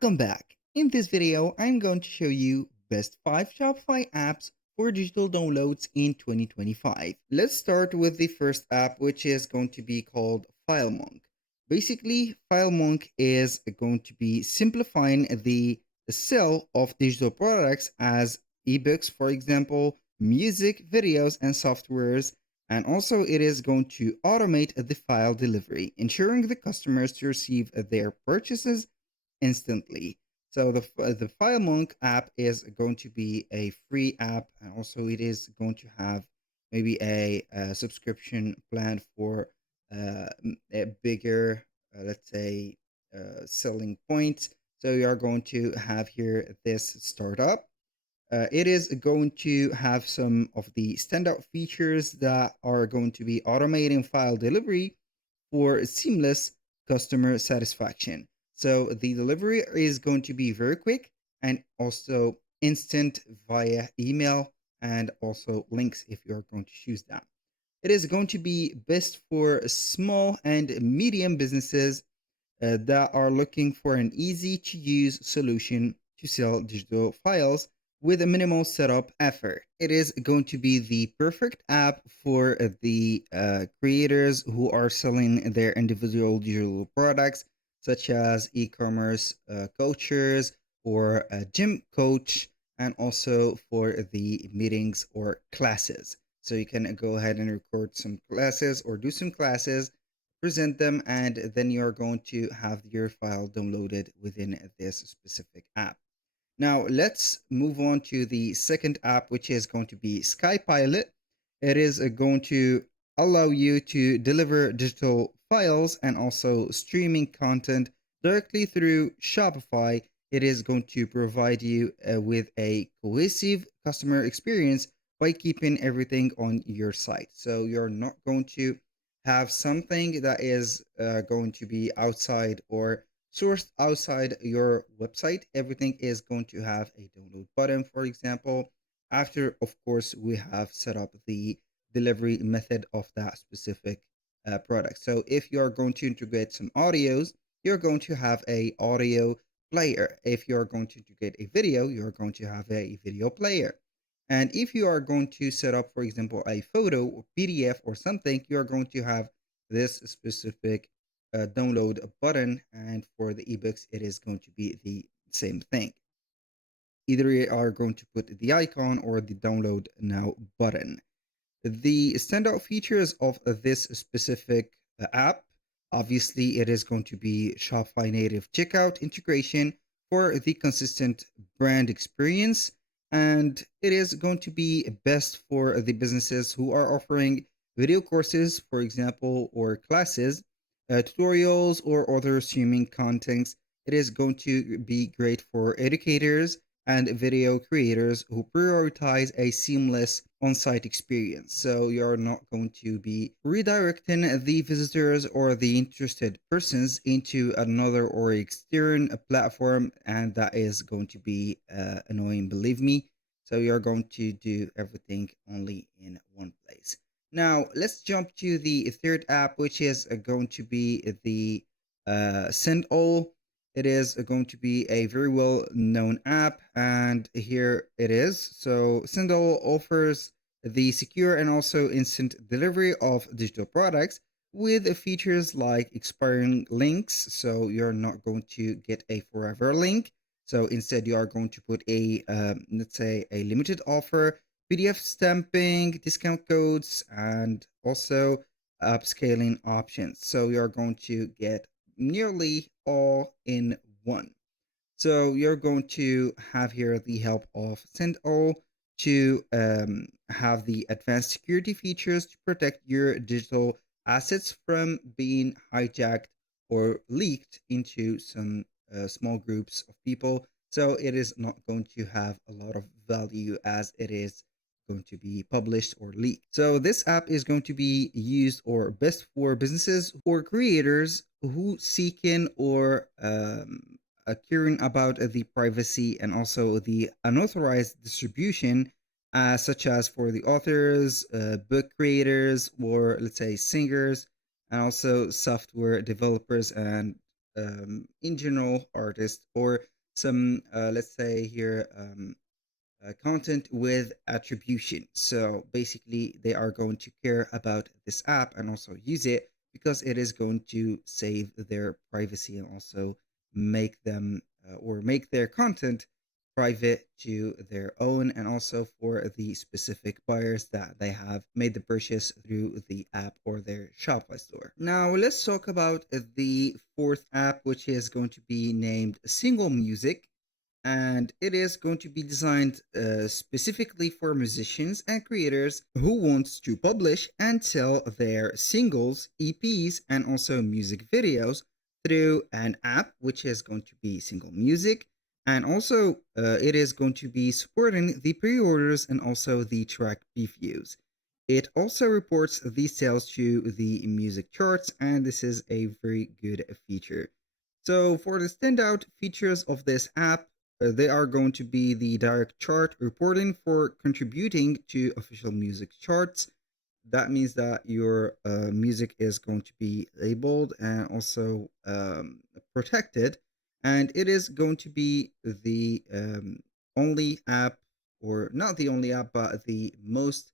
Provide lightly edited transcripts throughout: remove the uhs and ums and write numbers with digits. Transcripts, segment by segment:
Welcome back. In this video, I'm going to show you best 5 Shopify apps for digital downloads in 2025. Let's start with the first app, which is going to be called FileMonk. Basically, FileMonk is going to be simplifying the sale of digital products as ebooks, for example, music, videos, and softwares. And also, it is going to automate the file delivery, ensuring the customers to receive their purchases instantly. So the FileMonk app is going to be a free app, and also it is going to have maybe a subscription plan for a bigger, let's say, selling point. So you are going to have here this startup. It is going to have some of the standout features that are going to be automating file delivery for seamless customer satisfaction. So the delivery is going to be very quick and also instant via email and also links if you're going to choose that. It is going to be best for small and medium businesses that are looking for an easy to use solution to sell digital files with a minimal setup effort. It is going to be the perfect app for the creators who are selling their individual digital products, such as e commerce coaches or a gym coach, and also for the meetings or classes. So you can go ahead and record some classes or do some classes, present them, and then you're going to have your file downloaded within this specific app. Now, let's move on to the second app, which is going to be SkyPilot. It is going to allow you to deliver digital files and also streaming content directly through Shopify. It is going to provide you with a cohesive customer experience by keeping everything on your site. So you're not going to have something that is going to be outside or sourced outside your website. Everything is going to have a download button, for example, after, of course, we have set up the delivery method of that specific product. So if you are going to integrate some audios, you're going to have a audio player. If you're going to integrate a video, you're going to have a video player. And if you are going to set up, for example, a photo or PDF or something, you're going to have this specific download button. And for the ebooks, it is going to be the same thing. Either you are going to put the icon or the download now button. The standout features of this specific app, obviously, it is going to be Shopify native checkout integration for the consistent brand experience. And it is going to be best for the businesses who are offering video courses, for example, or classes, tutorials, or other streaming contents. It is going to be great for educators and video creators who prioritize a seamless on site experience. So you're not going to be redirecting the visitors or the interested persons into another or external platform, and that is going to be annoying, believe me. So you're going to do everything only in one place. Now, let's jump to the third app, which is going to be the Send All. It is going to be a very well known app, and here it is. So Sendall offers the secure and also instant delivery of digital products with features like expiring links. So you're not going to get a forever link. So instead, you are going to put a, let's say, a limited offer, PDF stamping, discount codes, and also upscaling options. So you're going to get nearly all in one. So you're going to have here the help of SendAll to have the advanced security features to protect your digital assets from being hijacked or leaked into some small groups of people. So it is not going to have a lot of value as it is going to be published or leaked. So this app is going to be used or best for businesses or creators who seeking or caring about the privacy and also the unauthorized distribution, such as for the authors, book creators, or let's say singers, and also software developers and in general artists or some, let's say here, content with attribution. So basically, they are going to care about this app and also use it because it is going to save their privacy and also make them or make their content private to their own and also for the specific buyers that they have made the purchase through the app or their Shopify store. Now, let's talk about the fourth app, which is going to be named Single Music, and it is going to be designed specifically for musicians and creators who want to publish and sell their singles, EPs, and also music videos through an app, which is going to be Single Music. And also, it is going to be supporting the pre orders and also the track previews. It also reports the sales to the music charts, and this is a very good feature. So, for the standout features of this app, they are going to be the direct chart reporting for contributing to official music charts. That means that your music is going to be labeled and also protected, and it is going to be the only app, or not the only app, but the most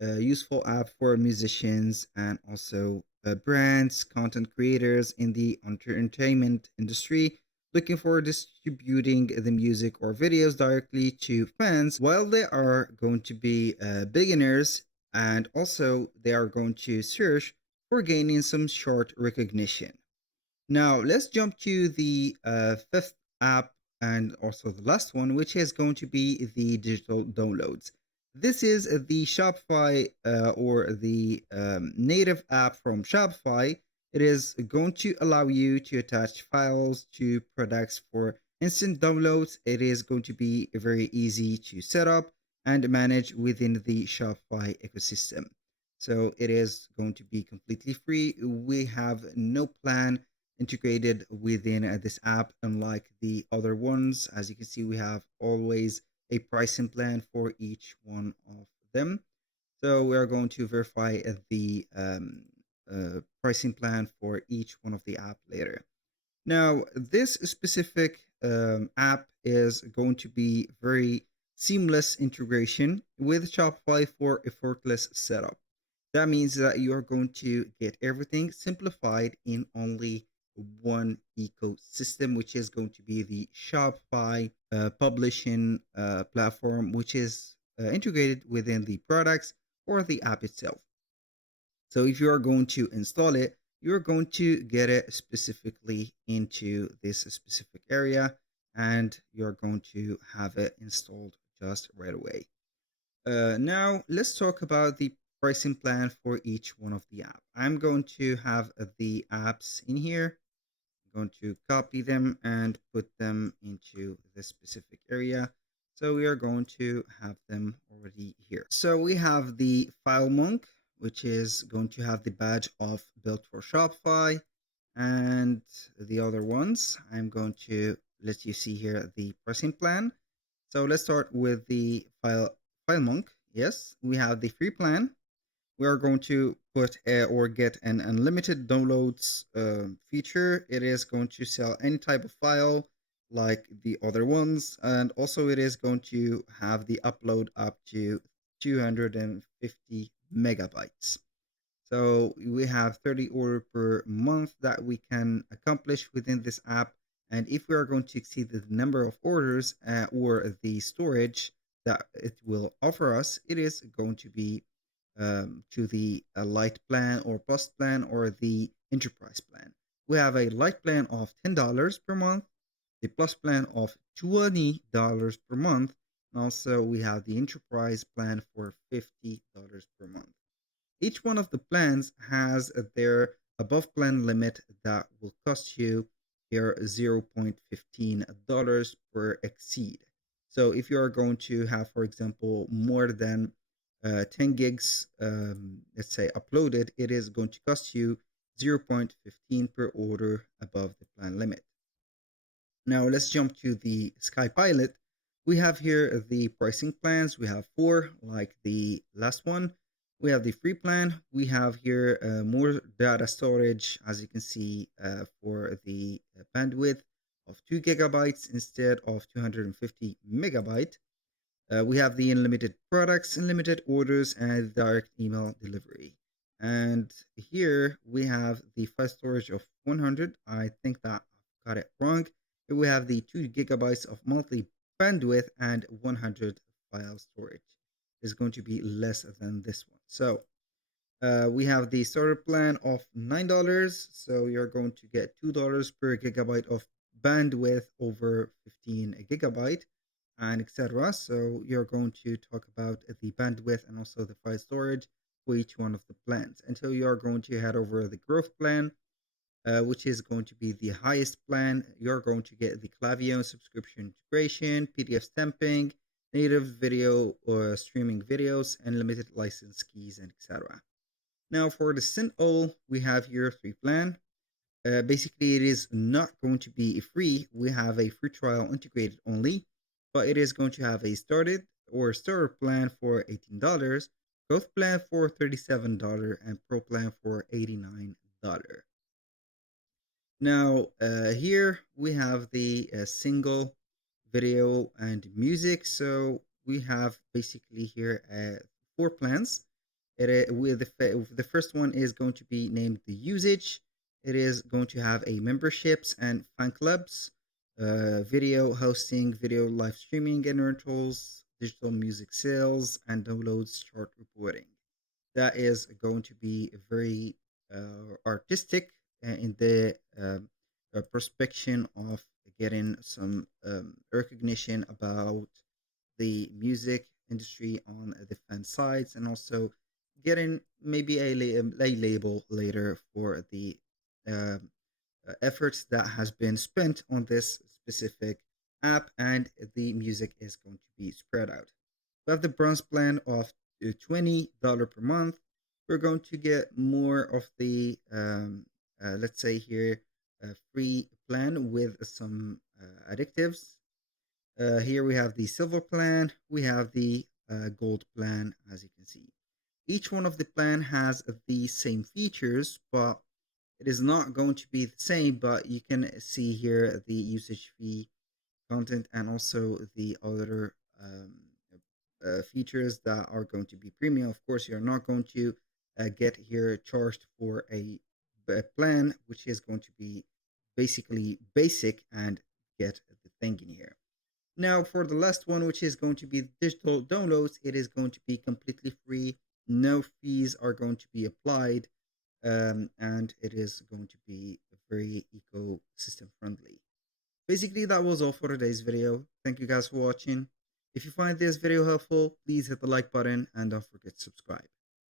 useful app for musicians and also brands, content creators in the entertainment industry looking for distributing the music or videos directly to fans while they are going to be beginners, and also they are going to search for gaining some short recognition. Now, let's jump to the fifth app and also the last one, which is going to be the digital downloads. This is the Shopify or the native app from Shopify. It is going to allow you to attach files to products for instant downloads. It is going to be very easy to set up and manage within the Shopify ecosystem. So it is going to be completely free. We have no plan integrated within this app, unlike the other ones. As you can see, we have always a pricing plan for each one of them. So we are going to verify the pricing plan for each one of the app later. Now, this specific app is going to be very seamless integration with Shopify for effortless setup. That means that you are going to get everything simplified in only one ecosystem, which is going to be the Shopify publishing platform, which is integrated within the products or the app itself. So if you are going to install it, you're going to get it specifically into this specific area and you're going to have it installed just right away. Now, let's talk about the pricing plan for each one of the apps. I'm going to have the apps in here. I'm going to copy them and put them into this specific area. So we are going to have them already here. So we have the File Monk, which is going to have the badge of built for Shopify, and the other ones. I'm going to let you see here the pricing plan. So let's start with the FileMonk. Yes, we have the free plan. We are going to put or get an unlimited downloads feature. It is going to sell any type of file like the other ones, and also it is going to have the upload up to 250 megabytes. So we have 30 orders per month that we can accomplish within this app. And if we are going to exceed the number of orders or the storage that it will offer us, it is going to be to the light plan or plus plan or the enterprise plan. We have a light plan of $10 per month, the plus plan of $20 per month, and also we have the enterprise plan for $50 per month. Each one of the plans has their above plan limit that will cost you here $0.15 per exceed. So if you are going to have, for example, more than 10 gigs, let's say, uploaded, it is going to cost you 0.15 per order above the plan limit. Now let's jump to the Sky Pilot. We have here the pricing plans. We have four, like the last one. We have the free plan. We have here more data storage, as you can see, for the bandwidth of 2 gigabytes instead of 250 megabyte. We have the unlimited products, unlimited orders, and direct email delivery. And here we have the file storage of 100. I think that I got it wrong. Here we have the 2 gigabytes of monthly bandwidth and 100 file storage. Is going to be less than this one. So we have the starter plan of $9. So you're going to get $2 per gigabyte of bandwidth over 15 gigabyte and etc. So you're going to talk about the bandwidth and also the file storage for each one of the plans until you are going to head over the growth plan, which is going to be the highest plan. You're going to get the Klaviyo subscription integration, PDF stamping, native video or streaming videos, and limited license keys and etc. Now for the Send All, we have here 3 plan. Basically, it is not going to be free. We have a free trial integrated only, but it is going to have a starter plan for $18, growth plan for $37, and pro plan for $89. Now, here we have the single video and music. So we have basically here 4 plans. With the first one is going to be named the usage. It is going to have a memberships and fan clubs, video hosting, video live streaming and rentals, digital music sales, and downloads chart reporting. That is going to be very artistic in the prospection of getting some recognition about the music industry on the fan sites and also getting maybe a label later for the uh, efforts that has been spent on this specific app, and the music is going to be spread out. We have the bronze plan of $20 per month. We're going to get more of the let's say here free plan with some additives. Here we have the silver plan, we have the gold plan, as you can see. Each one of the plan has the same features, but it is not going to be the same, but you can see here the usage fee content and also the other features that are going to be premium. Of course, you're not going to get here charged for a plan, which is going to be basically basic and get the thing in here. Now, for the last one, which is going to be digital downloads, it is going to be completely free. No fees are going to be applied, and it is going to be very ecosystem friendly. Basically, that was all for today's video. Thank you guys for watching. If you find this video helpful, please hit the like button and don't forget to subscribe.